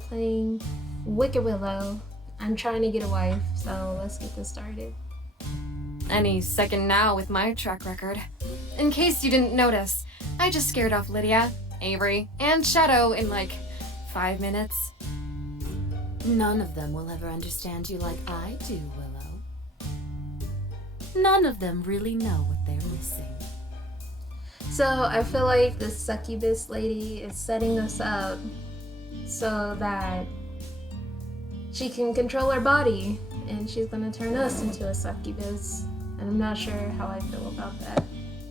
playing Wicked Willow. I'm trying to get a wife, so let's get this started. Any second now with my track record. In case you didn't notice, I just scared off Lydia, Avery, and Shadow in like 5 minutes. None of them will ever understand you like I do, Willow. None of them really know what they're missing. So I feel like the succubus lady is setting us up so that she can control our body, and she's gonna turn us into a succubus. And I'm not sure how I feel about that.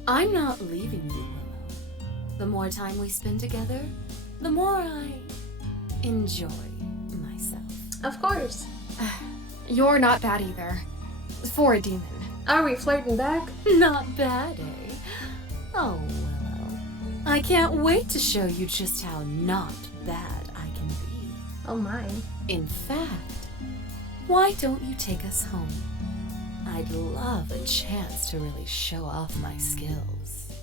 I'm not leaving you, Willow. The more time we spend together, the more I enjoy myself. Of course. You're not bad either. For a demon. Are we flirting back? Not bad, eh? Oh, Willow. I can't wait to show you just how not bad I can be. Oh my. In fact, why don't you take us home? I'd love a chance to really show off my skills.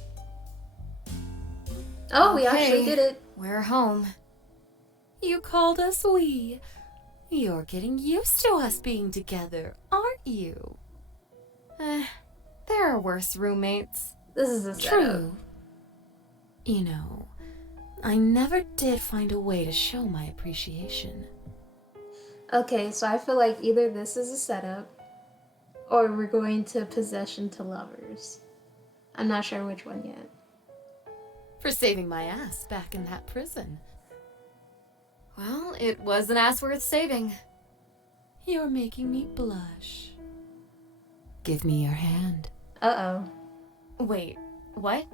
Oh, we actually did it. We're home. You called us we. You're getting used to us being together, aren't you? There are worse roommates. This is a setup. True. You know, I never did find a way to show my appreciation. Okay, so I feel like either this is a setup or we're going to possession to lovers. I'm not sure which one yet. For saving my ass back in that prison. Well, it was an ass worth saving. You're making me blush. Give me your hand. Uh-oh. Wait, what?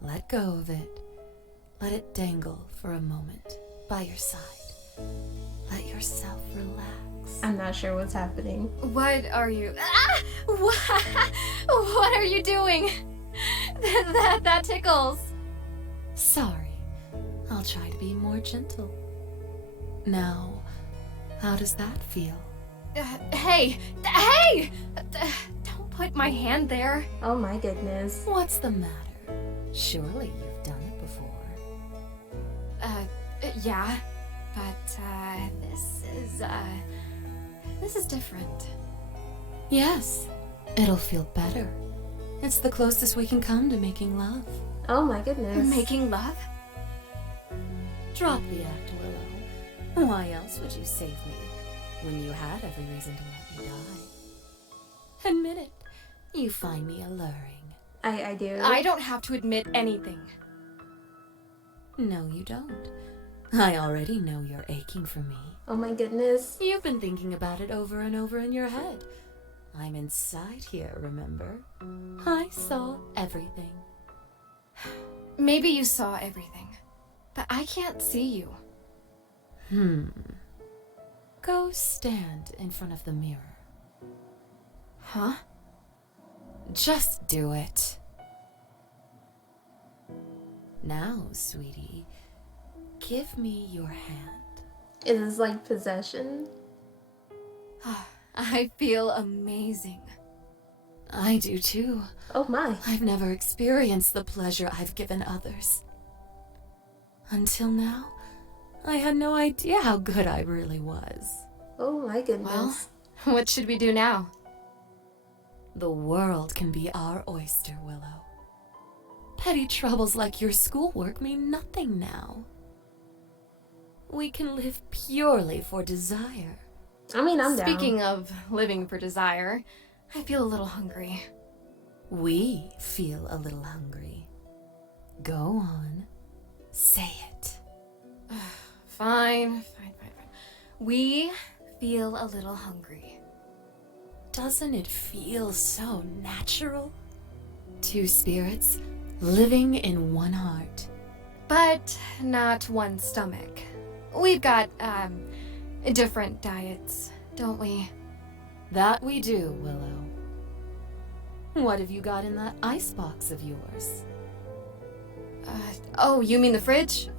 Let go of it. Let it dangle for a moment by your side. Let yourself relax. I'm not sure what's happening. What are you... Ah! What are you doing? That tickles. Sorry. I'll try to be more gentle. Now, how does that feel? Hey! Don't put my hand there. Oh my goodness. What's the matter? Surely you've done it before. Yeah. But, this is different. Yes, it'll feel better. It's the closest we can come to making love. Oh my goodness. Making love? Drop the act, Willow. Why else would you save me when you had every reason to let me die? Admit it. You find me alluring. I do. I don't have to admit anything. No, you don't. I already know you're aching for me. Oh my goodness. You've been thinking about it over and over in your head. I'm inside here, remember? I saw everything. Maybe you saw everything, but I can't see you. Go stand in front of the mirror. Huh? Just do it. Now, sweetie, give me your hand. Is this like possession? I feel amazing. I do too. Oh my. I've never experienced the pleasure I've given others. Until now, I had no idea how good I really was. Oh my goodness. Well, what should we do now? The world can be our oyster, Willow. Petty troubles like your schoolwork mean nothing now. We can live purely for desire. I mean, I'm down. Speaking of living for desire, I feel a little hungry. We feel a little hungry. Go on. Say it. Fine. We feel a little hungry. Doesn't it feel so natural? Two spirits living in one heart. But not one stomach. We've got, different diets, don't we? That we do, Willow. What have you got in that icebox of yours? Oh, you mean the fridge?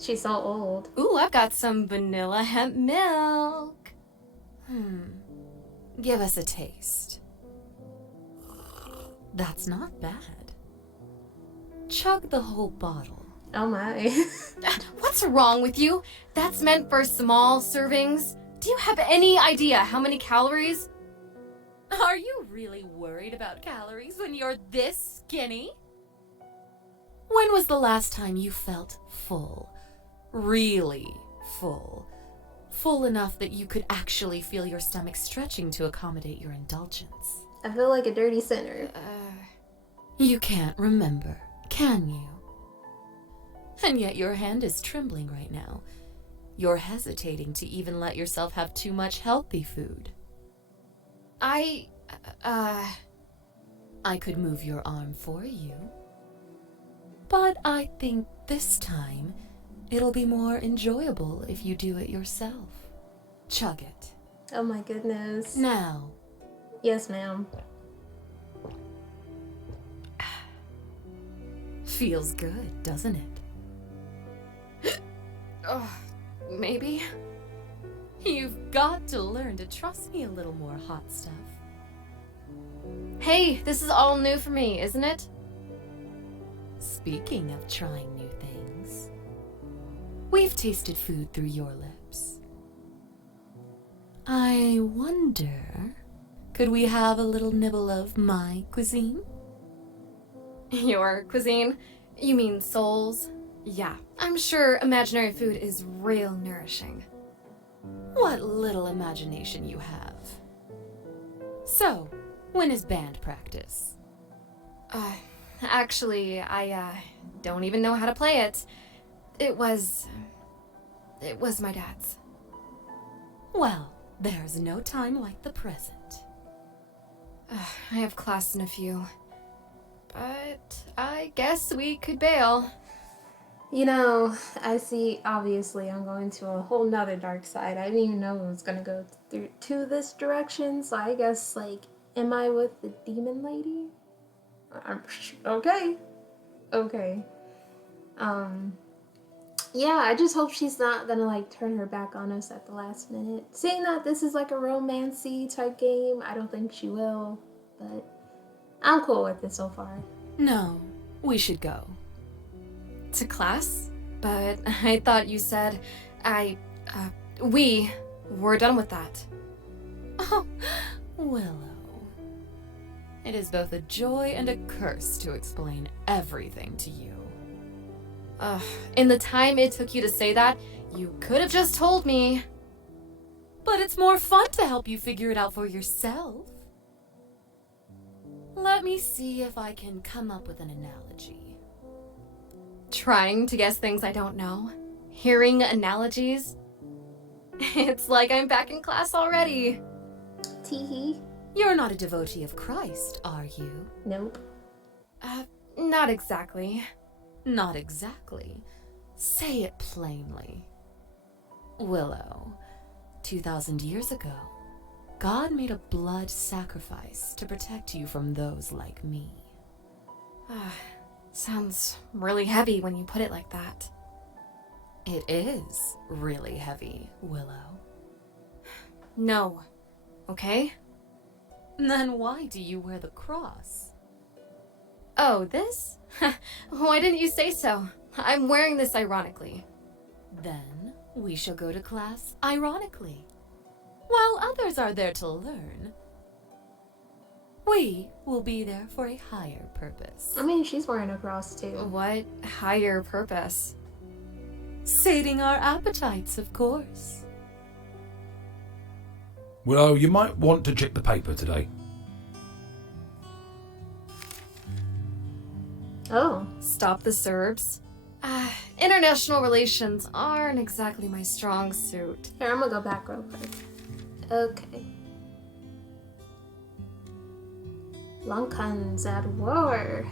She's so old. Ooh, I've got some vanilla hemp milk. Give us a taste. That's not bad. Chug the whole bottle. Oh my. What's wrong with you? That's meant for small servings. Do you have any idea how many calories? Are you really worried about calories when you're this skinny? When was the last time you felt full? Really full? Full enough that you could actually feel your stomach stretching to accommodate your indulgence? I feel like a dirty sinner. You can't remember, can you? And yet your hand is trembling right now. You're hesitating to even let yourself have too much healthy food. I could move your arm for you. But I think this time, it'll be more enjoyable if you do it yourself. Chug it. Oh my goodness. Now. Yes, ma'am. Feels good, doesn't it? Oh, maybe? You've got to learn to trust me a little more, hot stuff. Hey, this is all new for me, isn't it? Speaking of trying new things, we've tasted food through your lips. I wonder, could we have a little nibble of my cuisine? Your cuisine? You mean souls? Yeah, I'm sure imaginary food is real nourishing. What little imagination you have. So, when is band practice? Actually, I don't even know how to play it. It was my dad's. Well, there's no time like the present. I have class in a few. But I guess we could bail. You know, I see, obviously, I'm going to a whole nother dark side. I didn't even know it was going to go to this direction, so I guess, like, am I with the demon lady? Okay. Yeah, I just hope she's not gonna, like, turn her back on us at the last minute. Seeing that this is, like, a romance-y type game, I don't think she will, but I'm cool with it so far. No, we should go. To class? But I thought you said we were done with that. Oh, Willow. It is both a joy and a curse to explain everything to you. In the time it took you to say that, you could have just told me. But it's more fun to help you figure it out for yourself. Let me see if I can come up with an analogy. Trying to guess things I don't know? Hearing analogies? It's like I'm back in class already. Teehee. You're not a devotee of Christ, are you? Nope. Not exactly. Not exactly. Say it plainly. Willow, 2,000 years ago, God made a blood sacrifice to protect you from those like me. Sounds really heavy when you put it like that. It is really heavy, Willow. No. Okay? Then why do you wear the cross? Oh, this? Why didn't you say so? I'm wearing this ironically. Then we shall go to class ironically, while others are there to learn. We will be there for a higher purpose. I mean, she's wearing a cross too. What higher purpose? Sating our appetites, of course. Willow, you might want to check the paper today. Oh. Stop the Serbs? International relations aren't exactly my strong suit. Here, I'm gonna go back real quick. Okay. Lankan's at war.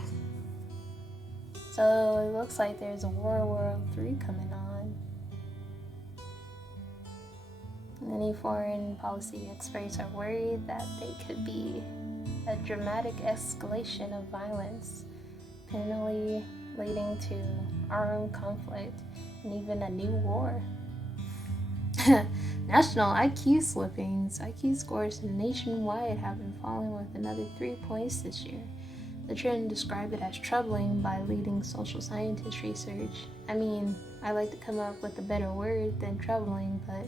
So it looks like there's a World 3 coming on. Many foreign policy experts are worried that they could be a dramatic escalation of violence, potentially leading to armed conflict and even a new war. National IQ slippings. IQ scores nationwide have been falling with another 3 points this year. they shouldn't describe it as troubling by leading social scientist research. I mean, I like to come up with a better word than troubling, but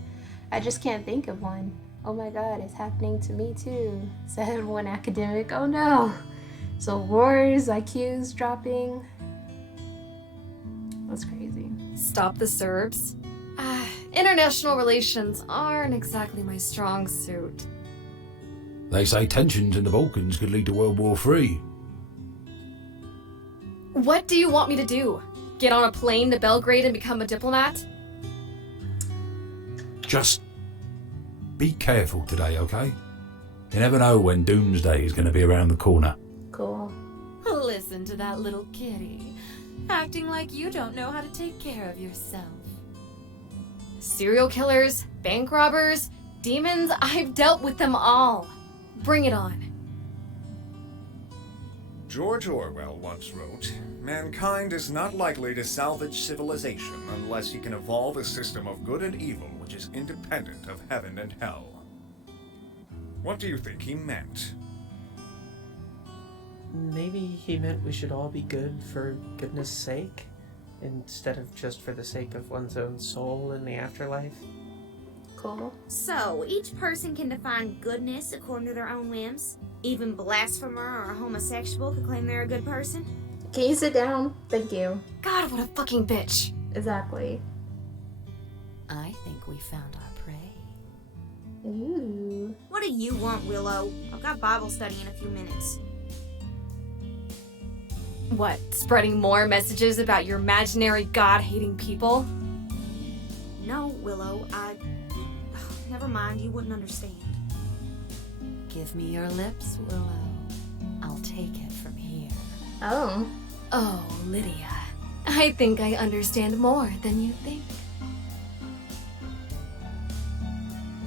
I just can't think of one. Oh my god, it's happening to me too, said one academic. Oh no. So wars, IQs dropping. That's crazy. Stop the Serbs? International relations aren't exactly my strong suit. They say tensions in the Balkans could lead to World War III. What do you want me to do? Get on a plane to Belgrade and become a diplomat? Just be careful today, okay? You never know when doomsday is going to be around the corner. Cool. Listen to that little kitty, acting like you don't know how to take care of yourself. Serial killers, bank robbers, demons, I've dealt with them all. Bring it on. George Orwell once wrote, "Mankind is not likely to salvage civilization unless he can evolve a system of good and evil which is independent of heaven and hell." What do you think he meant? Maybe he meant we should all be good for goodness sake, instead of just for the sake of one's own soul in the afterlife. Cool. So, each person can define goodness according to their own whims? Even blasphemer or a homosexual could claim they're a good person? Can you sit down? Thank you. God, what a fucking bitch. Exactly. I think we found our prey. Ooh. What do you want, Willow? I've got Bible study in a few minutes. What, spreading more messages about your imaginary God-hating people? No, Willow, Never mind, you wouldn't understand. Give me your lips, Willow. I'll take it from here. Oh. Oh, Lydia. I think I understand more than you think.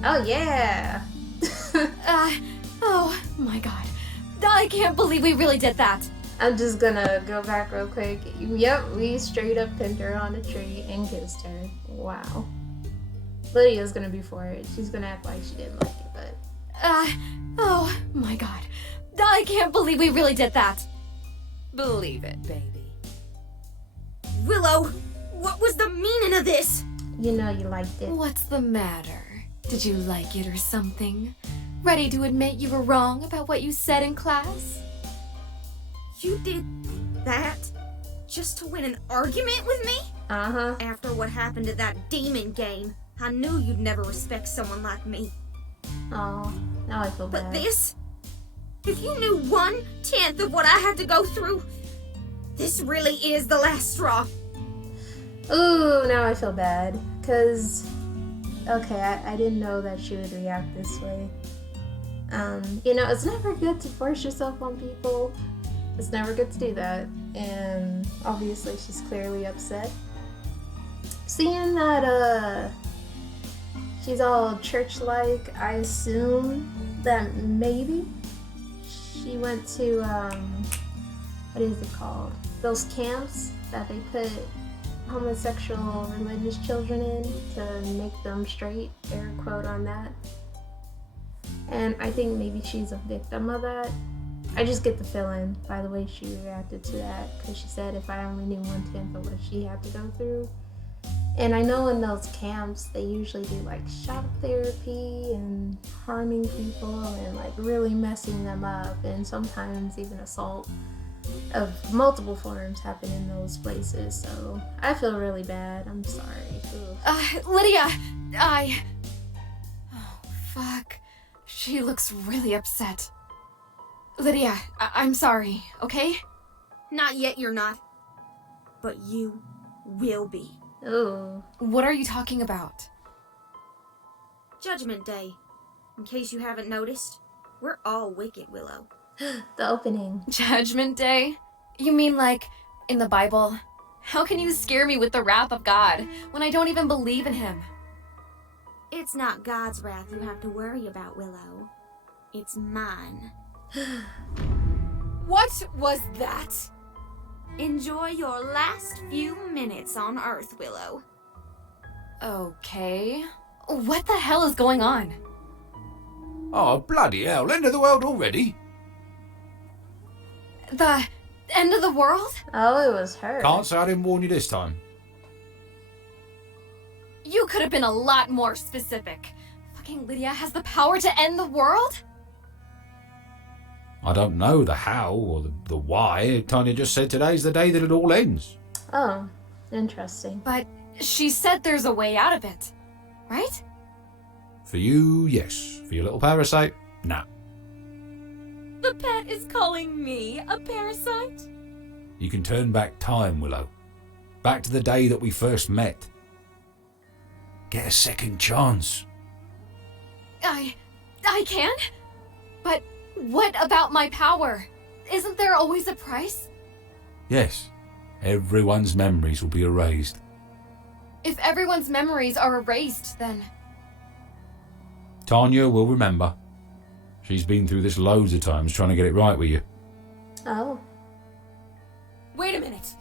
Oh yeah. Oh my god. I can't believe we really did that. I'm just gonna go back real quick. Yep, we straight up pinned her on a tree and kissed her. Wow. Lydia's gonna be for it. She's gonna act like she didn't like it, but... Oh my god. I can't believe we really did that. Believe it, baby. Willow, what was the meaning of this? You know you liked it. What's the matter? Did you like it or something? Ready to admit you were wrong about what you said in class? You did that just to win an argument with me? Uh-huh. After what happened at that demon game, I knew you'd never respect someone like me. Oh, now I feel But bad. this? If you knew 1/10 of what I had to go through, this really is the last straw. Ooh, now I feel bad. Cause, okay, I didn't know that she would react this way. You know, it's never good to force yourself on people. It's never good to do that. And obviously she's clearly upset. Seeing that, she's all church-like, I assume that maybe she went to, what is it called? Those camps that they put homosexual religious children in to make them straight, air quote on that. And I think maybe she's a victim of that. I just get the feeling by the way she reacted to that, because she said if I only knew 1/10 of what she had to go through. And I know in those camps they usually do like shock therapy and harming people and like really messing them up, and sometimes even assault of multiple forms happen in those places. So I feel really bad. I'm sorry. Ugh. Lydia, Oh, fuck. She looks really upset. Lydia, I'm sorry, okay? Not yet, you're not. But you will be. Ooh. What are you talking about? Judgment Day. In case you haven't noticed, we're all wicked, Willow. The opening. Judgment Day? You mean like in the Bible? How can you scare me with the wrath of God when I don't even believe in him? It's not God's wrath you have to worry about, Willow. It's mine. What was that? Enjoy your last few minutes on Earth, Willow. Okay. What the hell is going on? Oh, bloody hell, end of the world already? The end of the world? Oh, it was her. Can't say I didn't warn you this time. You could have been a lot more specific. Fucking Lydia has the power to end the world? I don't know the how or the why. Tanya just said today's the day that it all ends. Oh, interesting. But she said there's a way out of it, right? For you, yes. For your little parasite, nah. The pet is calling me a parasite? You can turn back time, Willow. Back to the day that we first met. Get a second chance. I can? But what about my power? Isn't there always a price? Yes. Everyone's memories will be erased. If everyone's memories are erased, then... Tanya will remember. She's been through this loads of times trying to get it right with you. Oh. Wait a minute.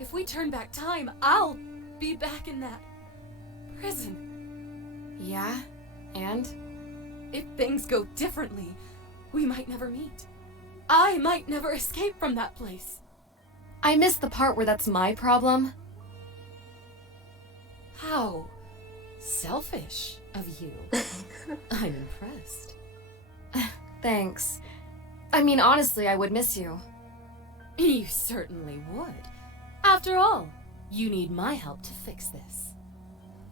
If we turn back time, I'll be back in that prison. Yeah? And? If things go differently, we might never meet. I might never escape from that place. I missed the part where that's my problem. How selfish of you. I'm impressed. Thanks. I mean, honestly, I would miss you. You certainly would. After all, you need my help to fix this.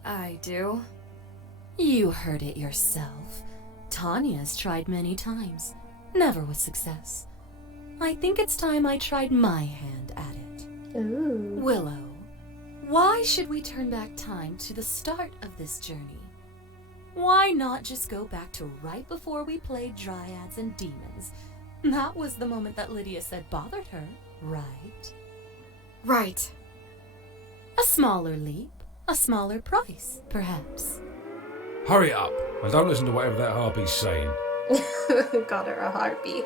I do. You heard it yourself. Tanya's tried many times, never with success. I think it's time I tried my hand at it. Ooh. Willow, why should we turn back time to the start of this journey? Why not just go back to right before we played dryads and demons? That was the moment that Lydia said bothered her, right? Right. A smaller leap, a smaller price, perhaps. Hurry up, and don't listen to whatever that harpy's saying. Got her a heartbeat.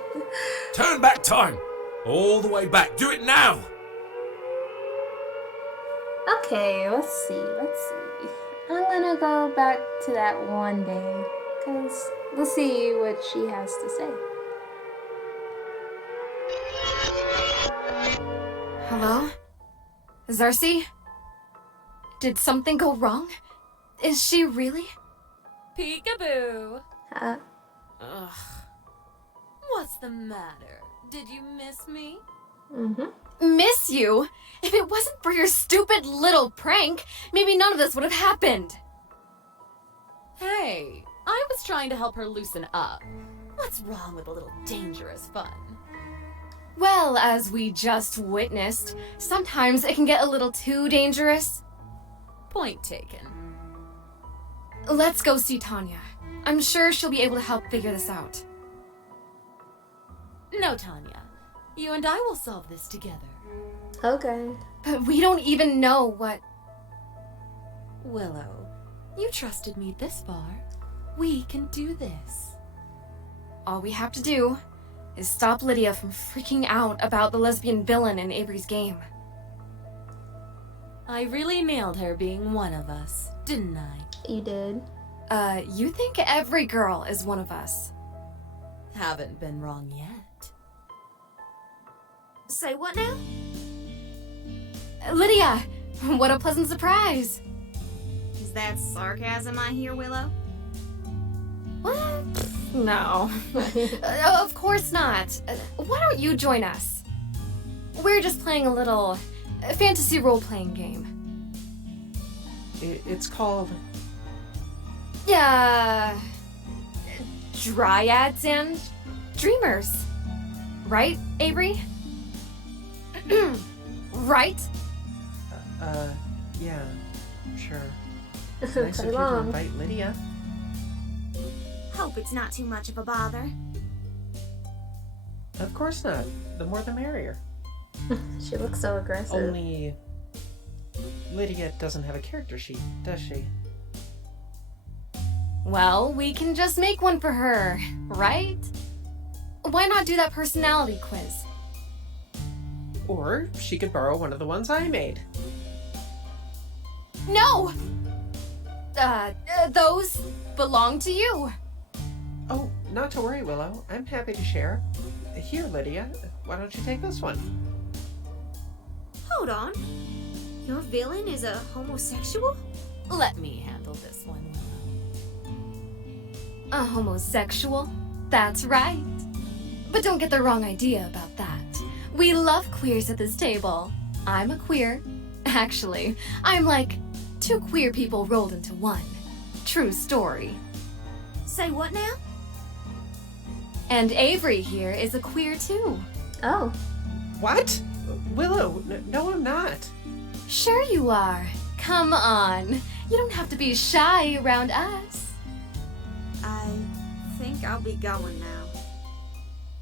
Turn back time! All the way back. Do it now! Okay, let's see. I'm gonna go back to that one day, because we'll see what she has to say. Hello? Xerxes? Did something go wrong? Is she really? Peekaboo! Huh? Ugh. What's the matter? Did you miss me? Mm-hmm. Miss you? If it wasn't for your stupid little prank, maybe none of this would have happened. Hey, I was trying to help her loosen up. What's wrong with a little dangerous fun? Well, as we just witnessed, sometimes it can get a little too dangerous. Point taken. Let's go see Tanya. I'm sure she'll be able to help figure this out. No, Tanya. You and I will solve this together. Okay. But we don't even know what... Willow, you trusted me this far. We can do this. All we have to do is stop Lydia from freaking out about the lesbian villain in Avery's game. I really nailed her being one of us, didn't I? You did. You think every girl is one of us. Haven't been wrong yet. Say what now? Lydia, what a pleasant surprise. Is that sarcasm I hear, Willow? What? No. Of course not. Why don't you join us? We're just playing a little fantasy role-playing game. It's called... Yeah. Dryads and dreamers. Right, Avery? Right? Yeah, sure. It's nice of Play you to along. invite Lydia. Hope it's not too much of a bother. Of course not. The more the merrier. She looks so aggressive. Only... Lydia doesn't have a character sheet, does she? Well, we can just make one for her, right? Why not do that personality quiz? Or she could borrow one of the ones I made. No! Those belong to you. Oh, not to worry, Willow. I'm happy to share. Here, Lydia. Why don't you take this one? Hold on. Your villain is a homosexual? Let me handle this one, Willow. A homosexual? That's right. But don't get the wrong idea about that. We love queers at this table. I'm a queer. Actually, I'm like 2 queer people rolled into one. True story. Say what now? And Avery here is a queer too. Oh. What? Willow, no, I'm not. Sure you are. Come on. You don't have to be shy around us. I think I'll be going now.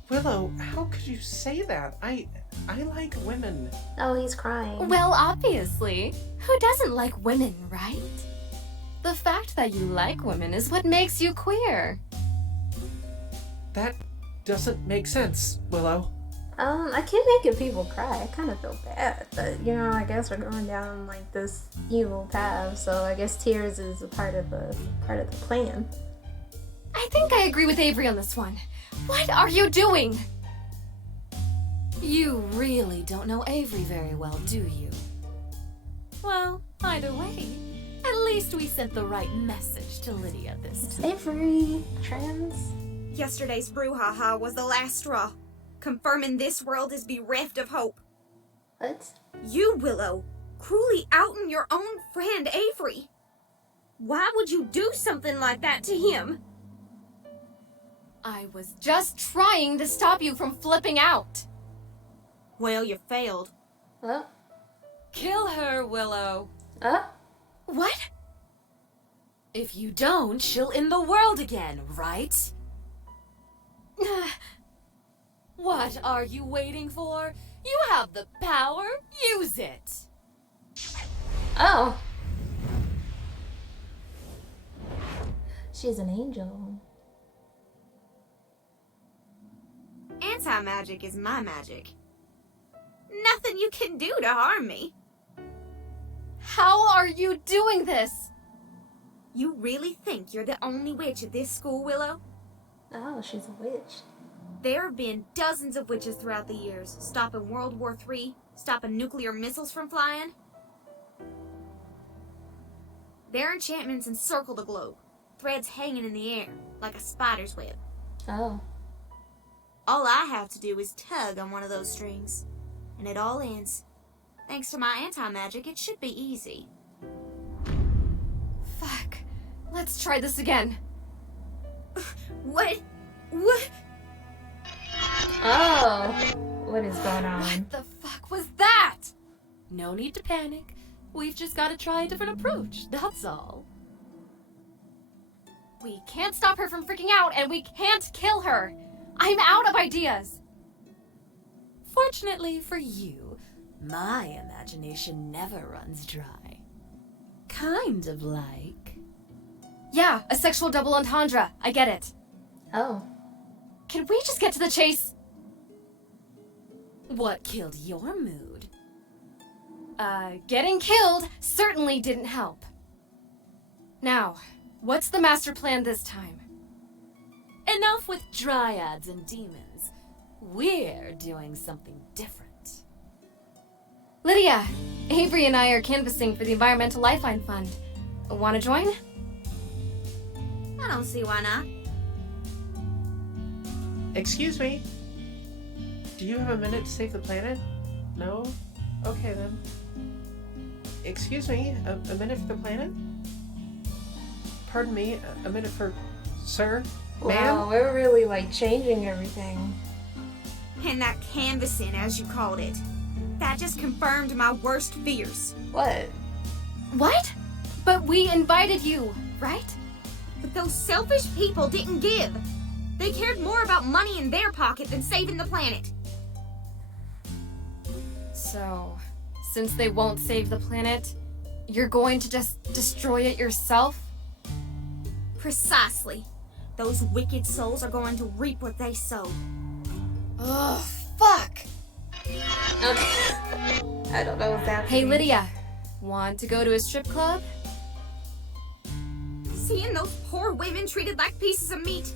Willow, how could you say that? I like women. Oh, he's crying. Well, obviously. Who doesn't like women, right? The fact that you like women is what makes you queer. That doesn't make sense, Willow. I can't make people cry. I kind of feel bad, but I guess we're going down like this evil path. So I guess tears is a part of the plan. I think I agree with Avery on this one. What are you doing? You really don't know Avery very well, do you? Well, either way, at least we sent the right message to Lydia this It's time. Avery trans. Yesterday's brouhaha was the last straw, confirming this world is bereft of hope. What? You, Willow, cruelly outing your own friend Avery. Why would you do something like that to him? I was just trying to stop you from flipping out. Well, you failed. Oh. Kill her, Willow. What? If you don't, she'll end the world again, right? What are you waiting for? You have the power. Use it. Oh. She's an angel. Anti-magic is my magic. Nothing you can do to harm me. How are you doing this? You really think you're the only witch at this school, Willow? Oh, she's a witch. There have been dozens of witches throughout the years, stopping World War III, stopping nuclear missiles from flying. Their enchantments encircle the globe, threads hanging in the air, like a spider's web. Oh. All I have to do is tug on one of those strings, and it all ends. Thanks to my anti-magic, it should be easy. Fuck. Let's try this again. What? Oh. What is going on? What the fuck was that? No need to panic. We've just got to try a different approach, that's all. We can't stop her from freaking out, and we can't kill her. I'm out of ideas. Fortunately for you, my imagination never runs dry. Kind of like... Yeah, a sexual double entendre. I get it. Oh. Can we just get to the chase? What killed your mood? Getting killed certainly didn't help. Now, what's the master plan this time? Enough with dryads and demons. We're doing something different. Lydia, Avery and I are canvassing for the Environmental Lifeline Fund. Want to join? I don't see why not. Excuse me? Do you have a minute to save the planet? No? Okay then. Excuse me, a minute for the planet? Pardon me, a minute for... Sir? Ma'am? Wow, we're really changing everything. And that canvassing, as you called it, that just confirmed my worst fears. What? What? But we invited you, right? But those selfish people didn't give. They cared more about money in their pocket than saving the planet. So, since they won't save the planet, you're going to just destroy it yourself? Precisely. Those wicked souls are going to reap what they sow. Ugh, fuck! I don't know what's happening. Hey, Lydia, want to go to a strip club? Seeing those poor women treated like pieces of meat,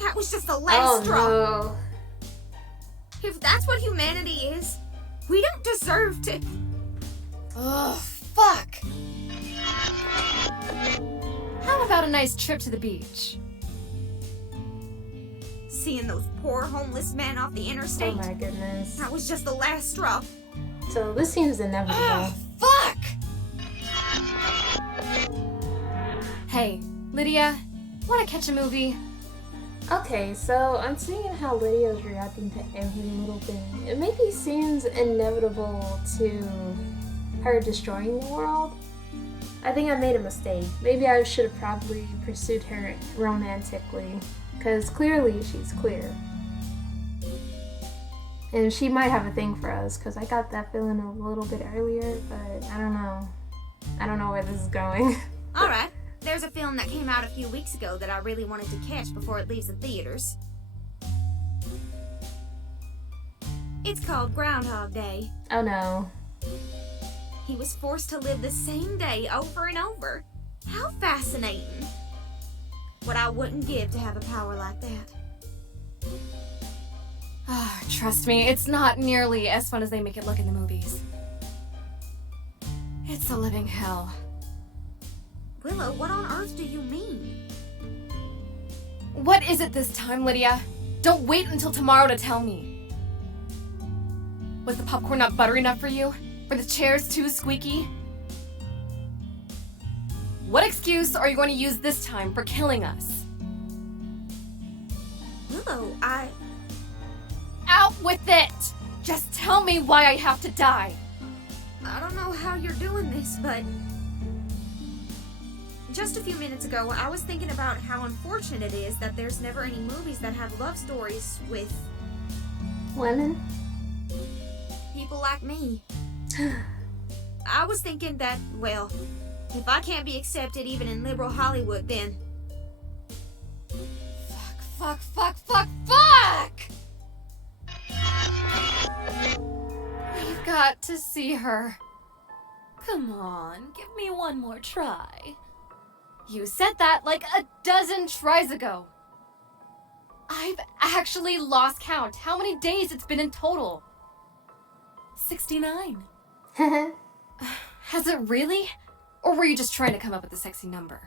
that was just the last straw. No. If that's what humanity is, we don't deserve to. Ugh, fuck! How about a nice trip to the beach? Seeing those poor homeless men off the Oh interstate, my goodness. that was just the last straw. So this seems inevitable. Ugh, fuck! Hey, Lydia, wanna catch a movie? Okay, so I'm seeing how Lydia's reacting to every little thing. It maybe seems inevitable to her destroying the world. I think I made a mistake. Maybe I should have probably pursued her romantically, because clearly she's queer. And she might have a thing for us, because I got that feeling a little bit earlier, but I don't know. I don't know where this is going. Alright, there's a film that came out a few weeks ago that I really wanted to catch before it leaves the theaters. It's called Groundhog Day. Oh no. He was forced to live the same day over and over. How fascinating. What I wouldn't give to have a power like that. Ah, trust me, it's not nearly as fun as they make it look in the movies. It's a living hell. Willow, what on earth do you mean? What is it this time, Lydia? Don't wait until tomorrow to tell me. Was the popcorn not buttery enough for you? Were the chairs too squeaky? What excuse are you going to use this time for killing us? Willow, Out with it! Just tell me why I have to die. I don't know how you're doing this, but just a few minutes ago, I was thinking about how unfortunate it is that there's never any movies that have love stories with Women? people like me. I was thinking that, well, if I can't be accepted even in liberal Hollywood, then Fuck! We've got to see her. Come on, give me one more try. You said that like a dozen tries ago. I've actually lost count how many days it's been in total. 69. Has it really? Or were you just trying to come up with a sexy number?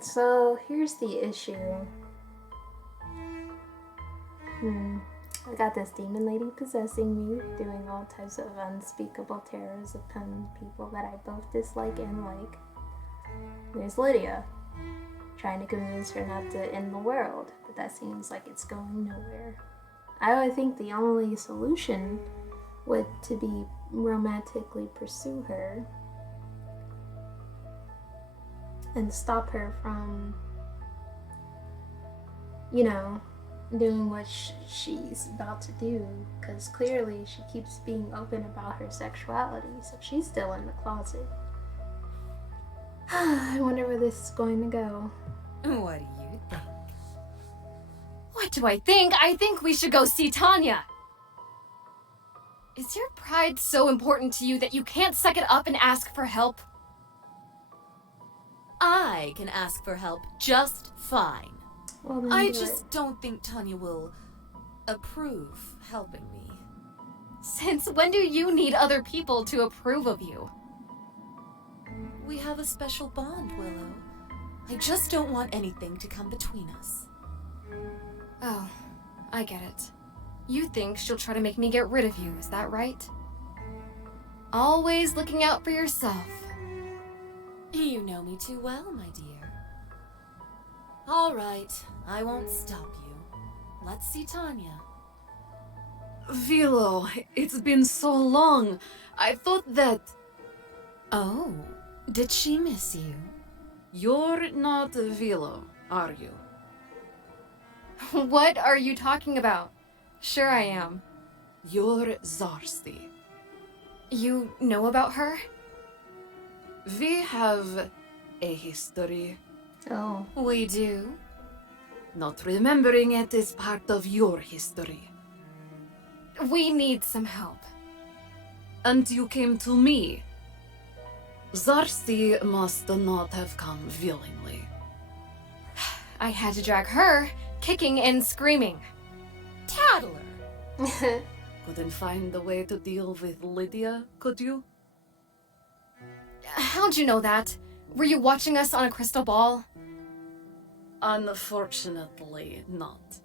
So here's the issue. I got this demon lady possessing me, doing all types of unspeakable terrors upon people that I both dislike and like. There's Lydia, trying to convince her not to end the world, but that seems like it's going nowhere. I would think the only solution would to be romantically pursue her and stop her from, doing what she's about to do, because clearly she keeps being open about her sexuality, so she's still in the closet. I wonder where this is going to go. What do you think? What do I think? I think we should go see Tanya. Is your pride so important to you that you can't suck it up and ask for help? I can ask for help just fine. Well, then I do just it. don't think Tanya will approve helping me. Since when do you need other people to approve of you? We have a special bond, Willow. I just don't want anything to come between us. Oh, I get it. You think she'll try to make me get rid of you, is that right? Always looking out for yourself. You know me too well, my dear. All right, I won't stop you. Let's see Tanya. Willow, it's been so long. I thought that Oh, did she miss you? you're not Willow, are you? What are you talking about? Sure I am. You're Zarsty. You know about her? We have a history. Oh, We do. Not remembering it is part of your history. We need some help. And you came to me. Zarsty must not have come willingly. I had to drag her, kicking and screaming. Tattler! Couldn't find a way to deal with Lydia, could you? How'd you know that? Were you watching us on a crystal ball? Unfortunately, not.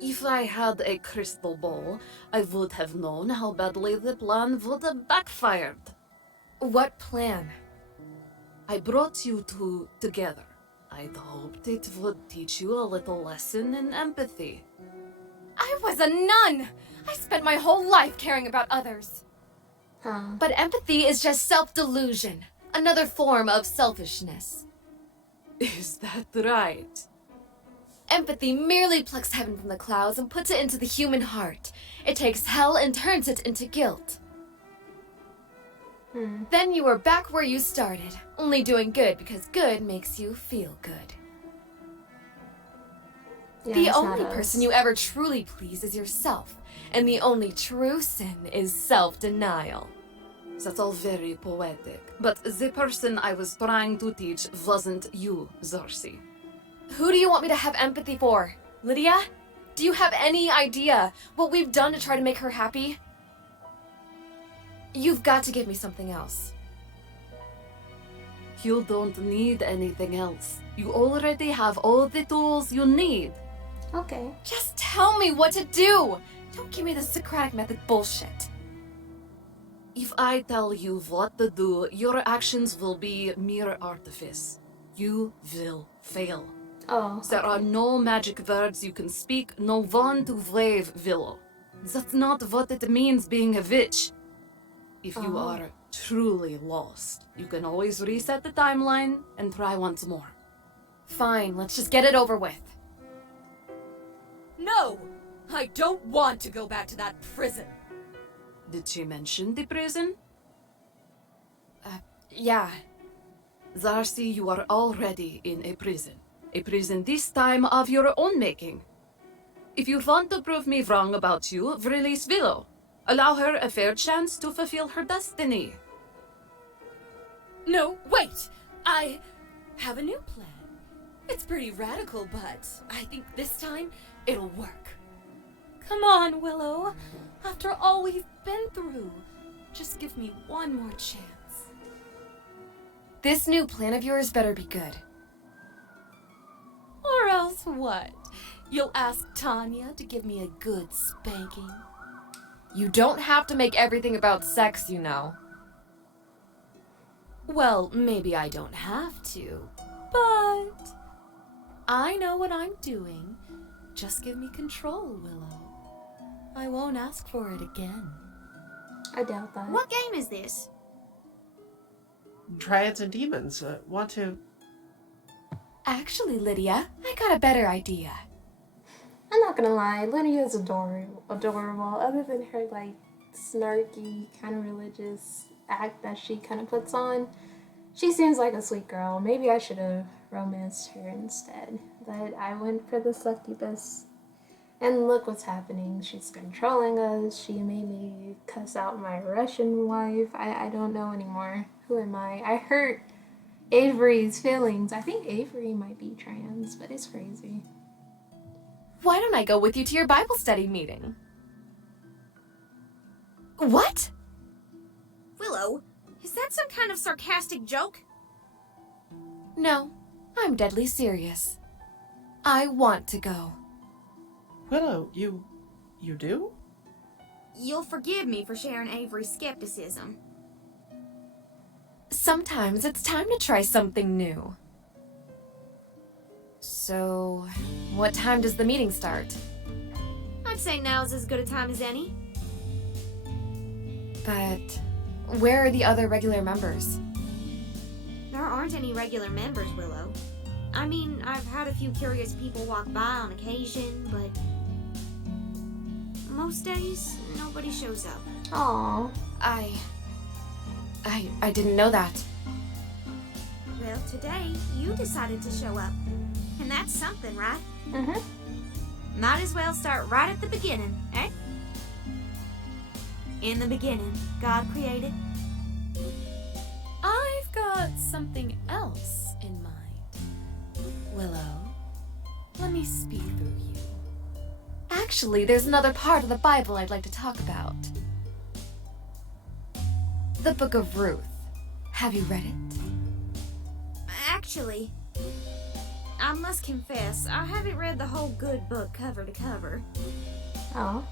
If I had a crystal ball, I would have known how badly the plan would have backfired. What plan? I brought you two together. I'd hoped it would teach you a little lesson in empathy. I was a nun! I spent my whole life caring about others. Huh. But empathy is just self-delusion. Another form of selfishness. Is that right? Empathy merely plucks heaven from the clouds and puts it into the human heart. It takes hell and turns it into guilt. Then you are back where you started, only doing good because good makes you feel good. Yeah, The it's only not us. person you ever truly please is yourself, and the only true sin is self-denial. That's all very poetic. But the person I was trying to teach wasn't you, Zarsi. Who do you want me to have empathy for? Lydia? Do you have any idea what we've done to try to make her happy? You've got to give me something else. You don't need anything else. You already have all the tools you need. Okay. Just tell me what to do! Don't give me the Socratic method bullshit. If I tell you what to do, your actions will be mere artifice. You will fail. Oh. There are no magic words you can speak, no wand to wave, Willow. That's not what it means being a witch. If you are truly lost, you can always reset the timeline and try once more. Fine, let's just get it over with. No! I don't want to go back to that prison. Did she mention the prison? Yeah. Zarsi, you are already in a prison. A prison this time of your own making. If you want to prove me wrong about you, release Willow. Allow her a fair chance to fulfill her destiny. No, wait! I have a new plan. It's pretty radical, but I think this time it'll work. Come on, Willow. After all we've been through, just give me one more chance. This new plan of yours better be good. Or else what? You'll ask Tanya to give me a good spanking? You don't have to make everything about sex, you know. Well, maybe I don't have to, but I know what I'm doing. Just give me control, Willow. I won't ask for it again. I doubt that. What game is this? Dryads and demons want to. Actually, Lydia, I got a better idea. I'm not gonna lie, Lydia's adorable. Other than her like snarky kind of religious act that she kind of puts on, she seems like a sweet girl. Maybe I should have romanced her instead, but I went for the succubus. And look what's happening. She's controlling us. She made me cuss out my Russian wife. I don't know anymore. Who am I? I hurt Avery's feelings. I think Avery might be trans, but it's crazy. Why don't I go with you to your Bible study meeting? What? Willow, is that some kind of sarcastic joke? No, I'm deadly serious. I want to go. Willow, you do? You'll forgive me for sharing Avery's skepticism. Sometimes it's time to try something new. So, what time does the meeting start? I'd say now's as good a time as any. But where are the other regular members? There aren't any regular members, Willow. I mean, I've had a few curious people walk by on occasion, but most days, nobody shows up. Aww. I didn't know that. Well, today, you decided to show up. And that's something, right? Mm-hmm. Might as well start right at the beginning, eh? In the beginning, God created. I've got something else in mind. Willow, let me speak through you. Actually, there's another part of the Bible I'd like to talk about. The Book of Ruth. Have you read it? Actually, I must confess, I haven't read the whole good book cover to cover. Oh.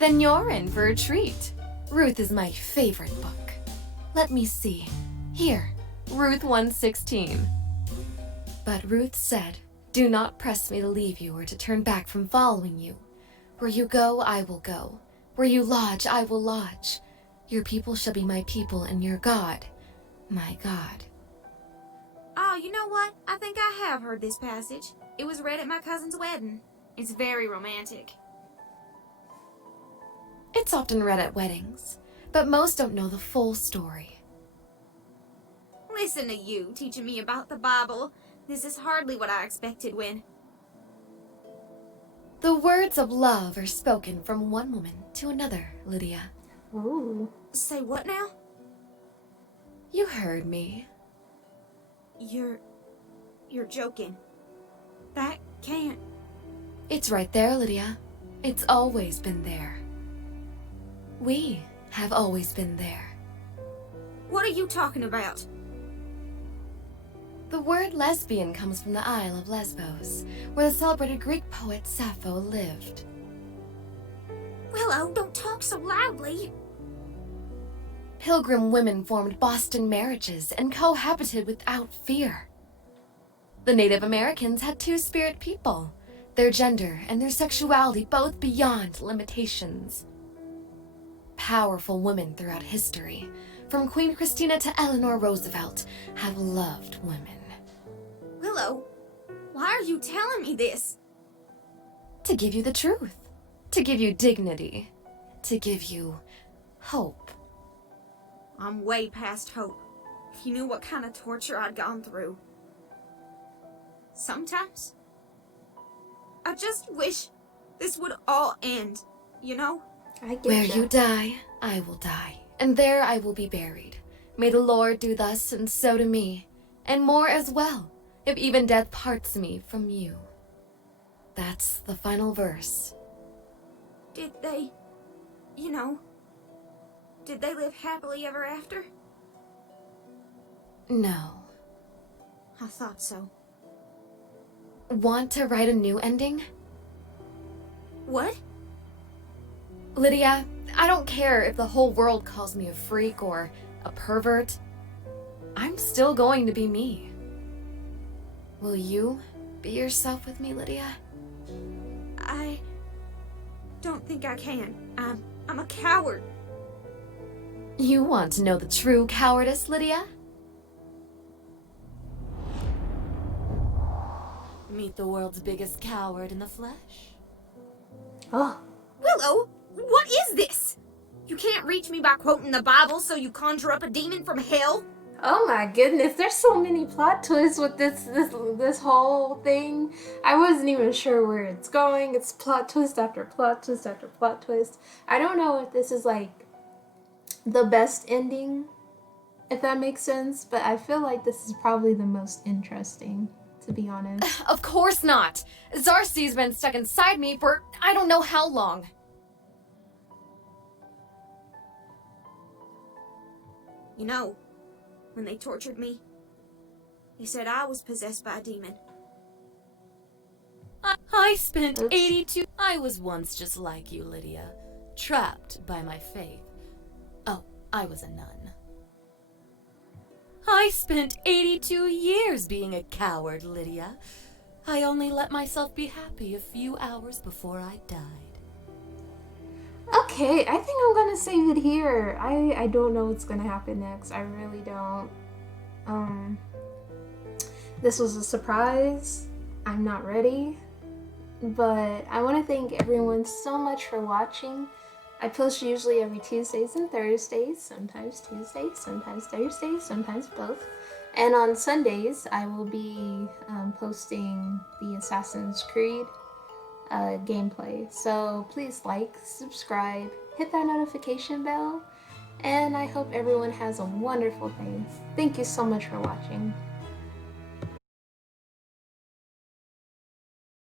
Then you're in for a treat. Ruth is my favorite book. Let me see. Here, Ruth 1:16. But Ruth said, "Do not press me to leave you or to turn back from following you. Where you go, I will go. Where you lodge, I will lodge. Your people shall be my people, and your God, my God." Oh, you know what? I think I have heard this passage. It was read at my cousin's wedding. It's very romantic. It's often read at weddings, but most don't know the full story. Listen to you teaching me about the Bible. This is hardly what I expected when... The words of love are spoken from one woman to another, Lydia. Ooh. Say what now? You heard me. You're joking. That can't... It's right there, Lydia. It's always been there. We have always been there. What are you talking about? The word lesbian comes from the Isle of Lesbos, where the celebrated Greek poet Sappho lived. Willow, don't talk so loudly. Pilgrim women formed Boston marriages and cohabited without fear. The Native Americans had two-spirit people, their gender and their sexuality both beyond limitations. Powerful women throughout history, from Queen Christina to Eleanor Roosevelt, have loved women. Willow, why are you telling me this? To give you the truth, to give you dignity, to give you hope. I'm way past hope. If you knew what kind of torture I'd gone through. Sometimes, I just wish this would all end, you know? I get Where ya. you die, I will die, and there I will be buried. May the Lord do thus and so to me, and more as well, if even death parts me from you. That's the final verse. Did they, you know, did they live happily ever after? No. I thought so. Want to write a new ending? What? Lydia, I don't care if the whole world calls me a freak or a pervert. I'm still going to be me. Will you be yourself with me, Lydia? I don't think I can. I'm a coward. You want to know the true cowardice, Lydia? Meet the world's biggest coward in the flesh. Oh. Willow, what is this? You can't reach me by quoting the Bible, so you conjure up a demon from hell? Oh my goodness, there's so many plot twists with this whole thing. I wasn't even sure where it's going. It's plot twist after plot twist after plot twist. I don't know if this is like the best ending, if that makes sense, but I feel like this is probably the most interesting, to be honest. Of course not! Zarcy's been stuck inside me for I don't know how long. You know, when they tortured me, they said I was possessed by a demon. I spent Oops. 82... I was once just like you, Lydia. Trapped by my faith. Oh, I was a nun. I spent 82 years being a coward, Lydia. I only let myself be happy a few hours before I died. Okay, I think I'm gonna save it here. I don't know what's gonna happen next. I really don't. This was a surprise. I'm not ready. But I want to thank everyone so much for watching. I post usually every Tuesdays and Thursdays, sometimes Tuesdays, sometimes Thursdays, sometimes both. And on Sundays, I will be posting the Assassin's Creed gameplay. So please like, subscribe, hit that notification bell, and I hope everyone has a wonderful day. Thank you so much for watching.